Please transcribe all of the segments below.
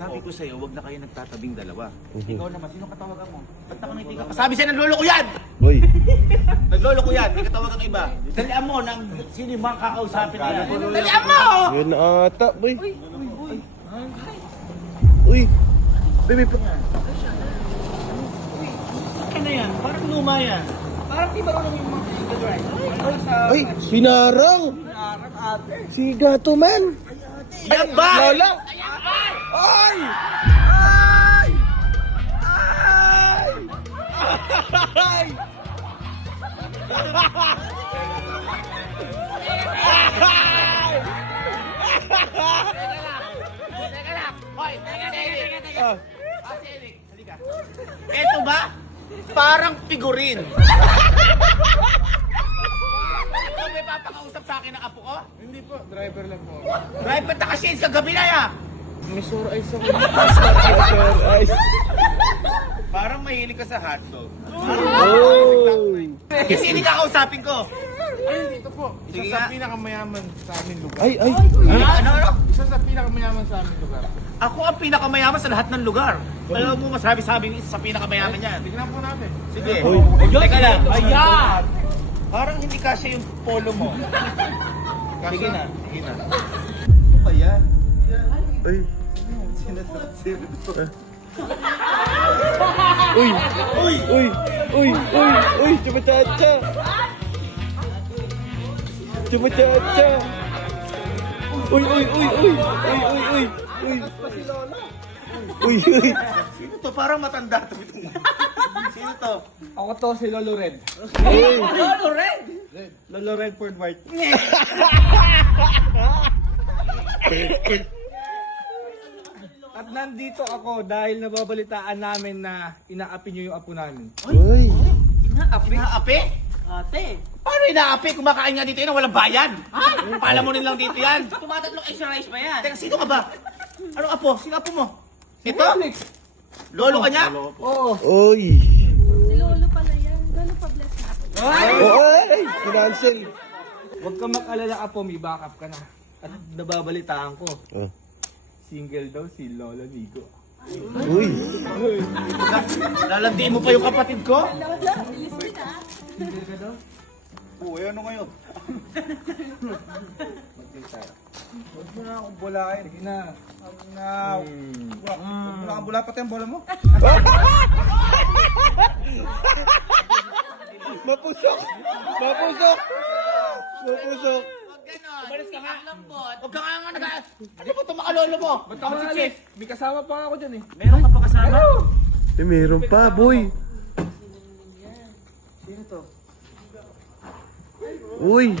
Sabi ko sa'yo, huwag na kayo nagtatabing dalawa. Ikaw naman, sino katawagan mo? Ba't nakangiti ka pa? Sabi sa'yo, naglolo ko yan! Boy. Naglolo ko yan, may katawagan ng iba. Dalian mo ng sino yung mga kakausapin na yan. Dalian mo! Yun ata, boy. Uy. Baby, Ano yan? Parang luma yan. Parang di ba rin yung mga drive? ay, sinarang. Si Gato Man. Yan ba? Lola. Ay! Ay! Ay! Ay! Teka lang! Hoy! Teka! Ah. Si Eric, halika. Eto ba? Parang figurin. Ikaw may papakausap sa akin ng apo ko? Hindi po, driver lang po. Drive ba't naka-shades kagabi na ya? May sore eyes ako. Ay. Parang mahilig ka sa hotdog. Oh. Kasi hindi kakausapin ko. Ay, dito po. Isa Sige sa nga. pinakamayaman sa aming lugar. Ay, ay. Ano? Isa sa pinakamayaman sa aming lugar. Ako ang pinakamayaman sa lahat ng lugar. Alam mo masabi-sabing isa sa pinakamayaman yan. Tignan po natin. Sige. Hoy. Teka lang. Ayan! Parang hindi kasya yung polo mo. Sige na. Sige na. Ano ba yan? Ay. Sino? Uy. Uy. Uy. Uy. Uy. Uy. Chumachacha. Chumachacha. Uy. Uy. Uy. Uy. Uy. Uy. Uy. Uy. Uy. Uy. Sino to? Parang matanda to. Sino to? Ako to, si Lolo Red. Uy. Lolo Red! Lolo Red Ford White. At nandito ako dahil nababalitaan namin na inaapi niyo yung apo namin. Uy. Inaapi? Inaapi? Ate. Paano inaapi? Kumakain nga dito yun, walang bayad. Ha? Pala mo lang dito yan. Tumatatlong extra rice pa yan. Teka, sino ka ba? Anong apo? Sino apo mo? Ito? Lolo ka niya? Oo. Uy. Si Lolo pala yan. Lolo pa bless na ako. Ay. Financial. Huwag ka mag-alala, apo, may backup ka na. At nababalitaan ko, Oh. single daw si Lolo Nico. Uy. Lalandiin mo pa yung kapatid ko? Lolo, bilis mo na. Single ka daw? Oo, ano ngayon? Mag-play tayo. Huwag mo na akong bulain. Sige na. Huwag na. Huwag mo na akong bula pati ang bola mo. Mapusok. Mapusok. Mapusok. Huwag ganon. Umalis ka nga. Huwag ka nga nag... Ano ba ito makalolo mo? Ba't ako si Chief? May kasama pa ako dyan eh. Meron ka pa kasama? Eh, meron pa, boy. Sino to? Uy.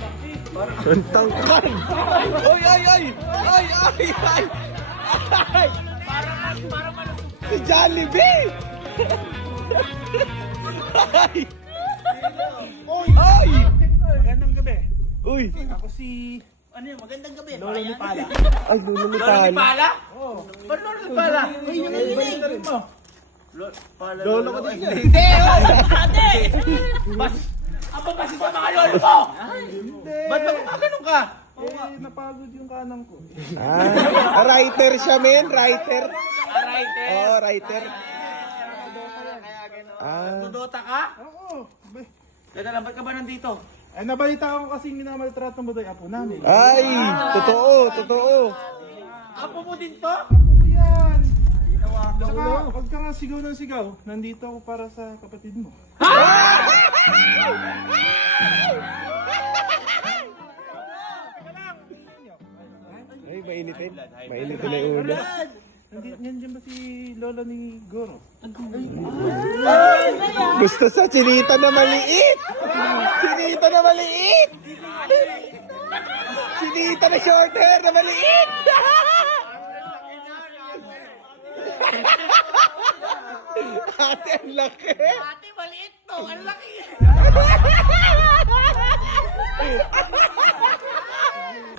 Ang tangkad. Ay, ay, ay. Ay, ay, ay. Ay. Parang malusog. Si Jollibee. Ay. Ay. Magandang gabi. Uy. Ako si... Ano yun? Magandang gabi. Lolo ni Pala. Ay, lolo ni Lolo ni Pala. Pala? Oo. Ba't Lolo ni Pala? Ay, yung nalilig mo. Pala, Lolo ko din yan. Hindi! Ate! Mas... Ang babasin sa mga lolo mo! Hindi. Ba't magkakaganong ka? Eh, napagod yung kanang ko. Ah, writer siya, men. Writer. Alright, eh. Oh, writer. Kaya gano'n. Ah. Dudota ka? Oo. Teka lang, ba't ka ba nandito? Ay, nabalita ko kasi minamaltrato mo daw yung apo namin. Ay, totoo, totoo. Apo mo din to? Apo mo yan. Saka, huwag ka nga sigaw ng sigaw. Nandito ako para sa kapatid mo. Ay, mainitin. Mainitin na yung ulo. Nandiyan ba si Lola ni Goro? Gusto sa chinita na maliit. Chinita na maliit. Chinita na short hair na maliit. Ate, ang laki. Ate, maliit to. Ang laki.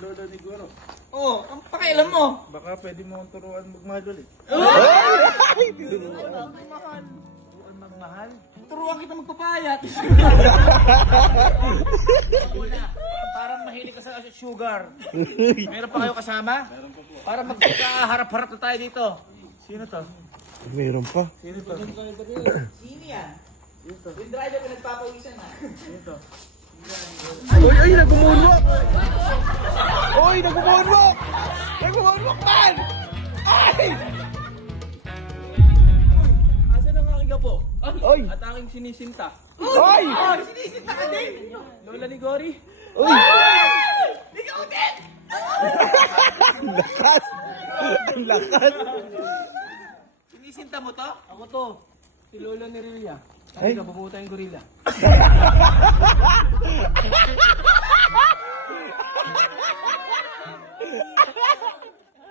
Lola ni Goro. Oh, ang pakialam mo. Baka pwede mo akong turuan magmahal ulit. Ay, tinuruan. Turuan magmahal. Turuan kita magpapayat. Wala. Parang mahilig ka sa sugar. Meron pa kayo kasama? Meron pa po. Para magkakaharap-harap na tayo dito. Sino to? Meron pa. Sino to? Sino yan? Yung driver na nagpapawisan ha. Uy, ay, nag-moonwalk! Uy, nag-moonwalk! Nag-moonwalk, man! Ay! Asan ang aking gapo? Uy! At aking sinisinta. Uy! Sinisinta ka din! Lola ni Gory. Uy! Ikaw din! Ang lakas! Ang lakas! Sinisinta mo to? Ako to. Si Lola ni Rilia. Ay. Ay, kapabuta yung gorilla.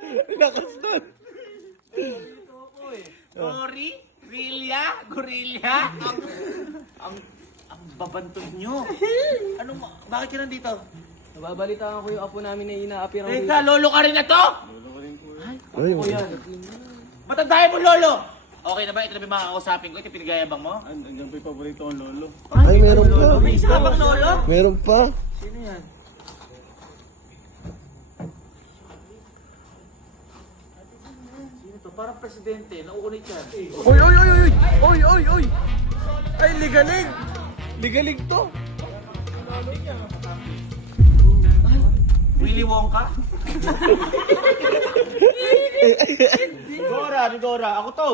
Ang lakas nun! Sorry? Gorilla? Ang babantog nyo. Bakit ka nandito? Nababalitaan ko yung apo namin na inaapi ng Teka, lolo ka rin na to? Ay, Ako yan. Matandayan mo, lolo! Okay na ba? Ito na ba yung makakausapin ko? Ito yung pinagayabang mo? Andiyan pa yung paborito kong lolo. Ay, meron pa. May isa ka bang lolo? Meron pa. Sino yan? Sino to? Parang presidente. Nauunit yan. Uy, uy, uy, uy! Uy, uy, uy! Ay, ligalig! Ligalig to! Willy Wonka? Dora, ako to.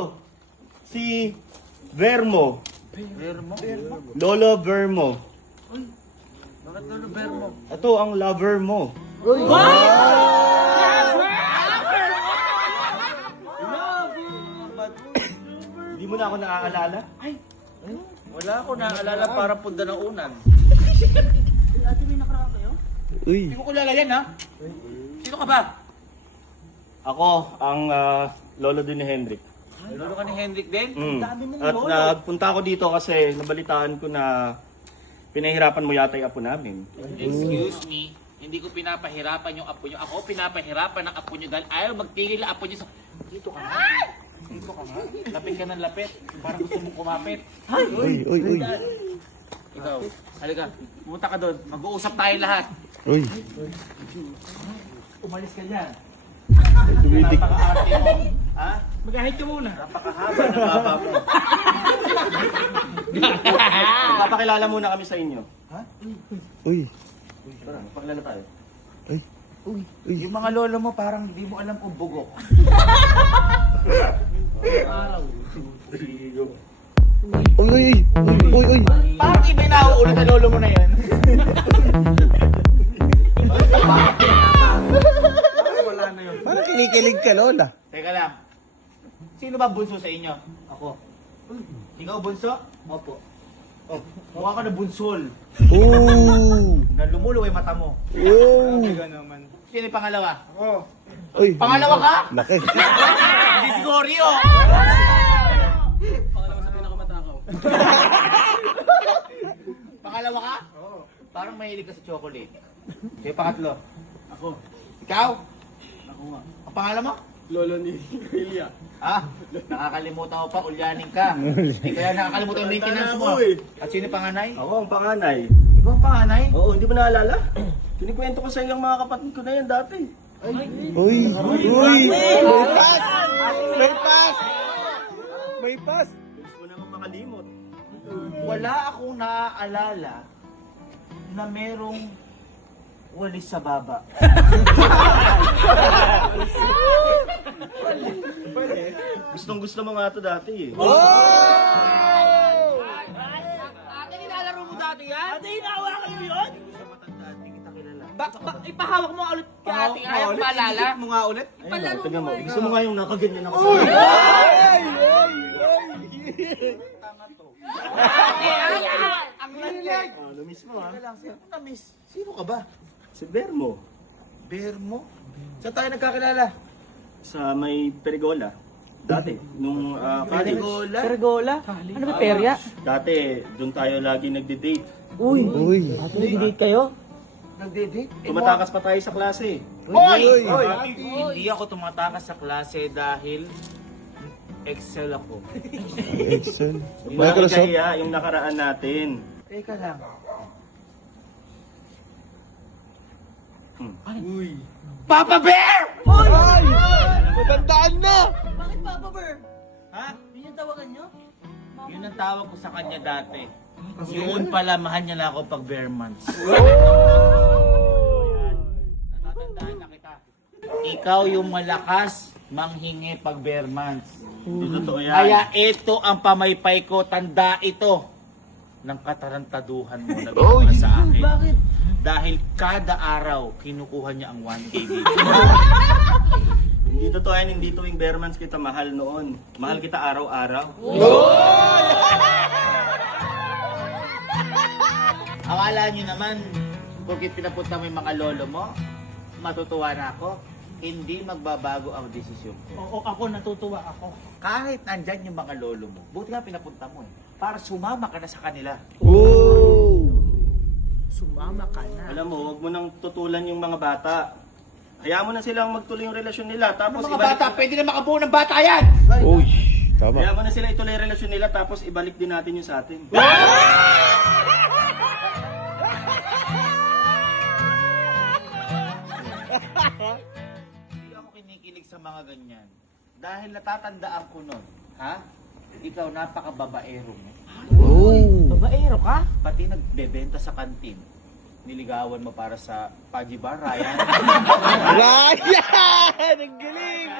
Si Vermo. Vermo? Lolo Vermo. Bakit lolo Vermo? Ito ang lover mo. Hindi mo na ako naaalala? Wala ako naalala para punda ng unan. Uy! Hindi ko kilala yan ha? Sino ka ba? Ako ang lolo din ni Hendrik. Lolo ka ni Hendrik din? At nagpunta ako dito kasi nabalitaan ko na pinahirapan mo yata yung apo namin. Excuse me, hindi ko pinapahirapan yung apo nyo. Ako pinapahirapan ng apo nyo dahil ayaw magtigil ang apo nyo sa... Dito ka nga. Dito ka nga. Lapit ka ng lapit. Parang gusto mong kumapit. Uy, uy, uy! Ikaw, halika. Pumunta ka doon. Mag-uusap tayo lahat. Uy! Umalis ka dyan. Tumidik. Napaka-arte mo. Ha? Mag-ahit ka muna. Napakahaba ng baba mo. Papakilala muna kami sa inyo. Uy! Tara, magpakilala tayo. Uy! Uy! Uy! Yung mga lolo mo parang hindi mo alam kung bugok. Uy! Uy! Uy! Uy! Parang iba yung nauulit na lolo mo na yan. Wala na yun. Parang kinikilig ka, Lola. Teka lang. Sino ba bunso sa inyo? Ako. Ikaw bunso? Opo. Oh, mukha ka na bunsol. Oh! Na lumuluwa yung mata mo. Oh! Kaya naman. Sino yung pangalawa? Ako. Uy! Pangalawa ka? Laki! Hindi si Goryo! Pangalawa sa pinakamatakaw. Pangalawa ka? Oo. Parang mahilig ka sa chocolate. Kaya pangatlo. Ako. Ikaw? Ako nga. Ang pangalan mo? Lolo ni Rilia. Ah, nakakalimutan mo pa, ulyanin ka. Kaya nakakalimutan yung maintenance mo. At sino yung panganay? Ako ang panganay. Ikaw ang panganay? Oo, hindi mo naalala? Kinikwento ko sa iyo ang mga kapatid ko na yan dati. Uy! Uy! May pass! May pass! May pass! Gusto mo naman makalimot. Wala akong naaalala na merong walis sa baba. Gustong gusto mo nga ito dati eh. Ate, nilalaro mo dati yan? Ate, hinahawakan mo yun? Sa matanda, hindi kita kilala. Ipahawak mo ulit kay ate. Ayaw ko maalala. mo nga ulit. Ayun, tignan mo. Gusto mo nga yung nakaganyan ako sa Ay! Ay! Ay! Ang lalag. Lumis mo ha. Teka lang, sino na miss? Sino ka ba? Si Vermo. Bermo? Saan tayo nagkakilala? Sa may Perigola. Dati, nung college. Perigola? Pergola? Ano ba perya? Dati, doon tayo lagi nagde-date. Uy! Nag-date kayo? Nagde-date? Tumatakas pa tayo sa klase. Oy! Oy! Hindi ako tumatakas sa klase dahil Excel ako. Excel. Hindi Microsoft. kaya yung nakaraan natin. Teka lang. Uy. Papa Bear! Ay! Matandaan na! Bakit Papa Ber? Ha? Yun yung tawagan nyo? Yun ang tawag ko sa kanya dati. Yun pala, mahal niya na ako pag bare months. Natatandaan na kita. Ikaw yung malakas manghingi pag bare months. Totoo yan. Kaya ito ang pamaypay ko, tanda ito ng katarantaduhan mo na ginawa sa akin. Bakit? Dahil kada araw, kinukuha niya ang 1K dito. Hindi totoo yan, hindi tuwing bare months kita mahal noon. Mahal kita araw-araw. Akala niyo naman, porque pinapunta mo yung mga lolo mo, matutuwa na ako. Hindi magbabago ang desisyon ko. Oo, ako natutuwa ako. Kahit nandyan yung mga lolo mo, buti nga pinapunta mo eh. Para sumama ka na sa kanila. Sumama ka na. Alam mo, huwag mo nang tutulan yung mga bata. Hayaan mo na silang magtuloy yung relasyon nila. Tapos Mga bata, pwede na makabuo ng bata yan! Uy, tama. Hayaan mo na sila ituloy yung relasyon nila tapos ibalik din natin yung sa atin. Hindi ako kinikilig sa mga ganyan. Dahil natatandaan ko nun, ha? Ikaw napaka-babaero mo. Babaero ka? Pati nagbebenta sa kantin. Niligawan mo para sa Paji Bar, Ryan. Ryan! Ang galing!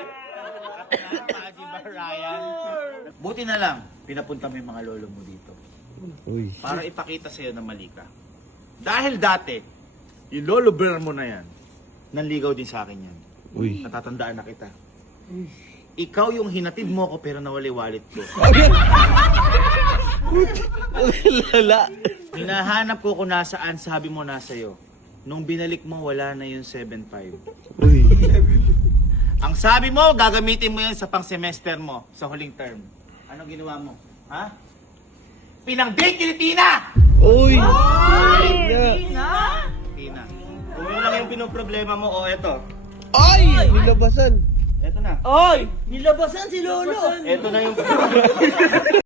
Paji Bar, Ryan. Buti na lang, pinapunta mo yung mga lolo mo dito. Uy. Para ipakita sa'yo na mali ka. Dahil dati, yung lolo bear mo na yan, nanligaw din sa akin yan. Uy. Natatandaan na kita. Ikaw yung hinatid mo ako pero nawala yung wallet ko. Lala. Hinahanap ko kung nasaan, sabi mo nasa'yo. Nung binalik mo, wala na yung 7.5. Uy. Ang sabi mo, gagamitin mo yan sa pang-semester mo, sa huling term. Anong ginawa mo? Ha? Pinang-date ni Tina! Uy. Tina! Kung yun lang yung pinoproblema mo, o eto. Ay! Nilabasan. Eto na. Oy! Nilabasan si Lolo! Eto na yung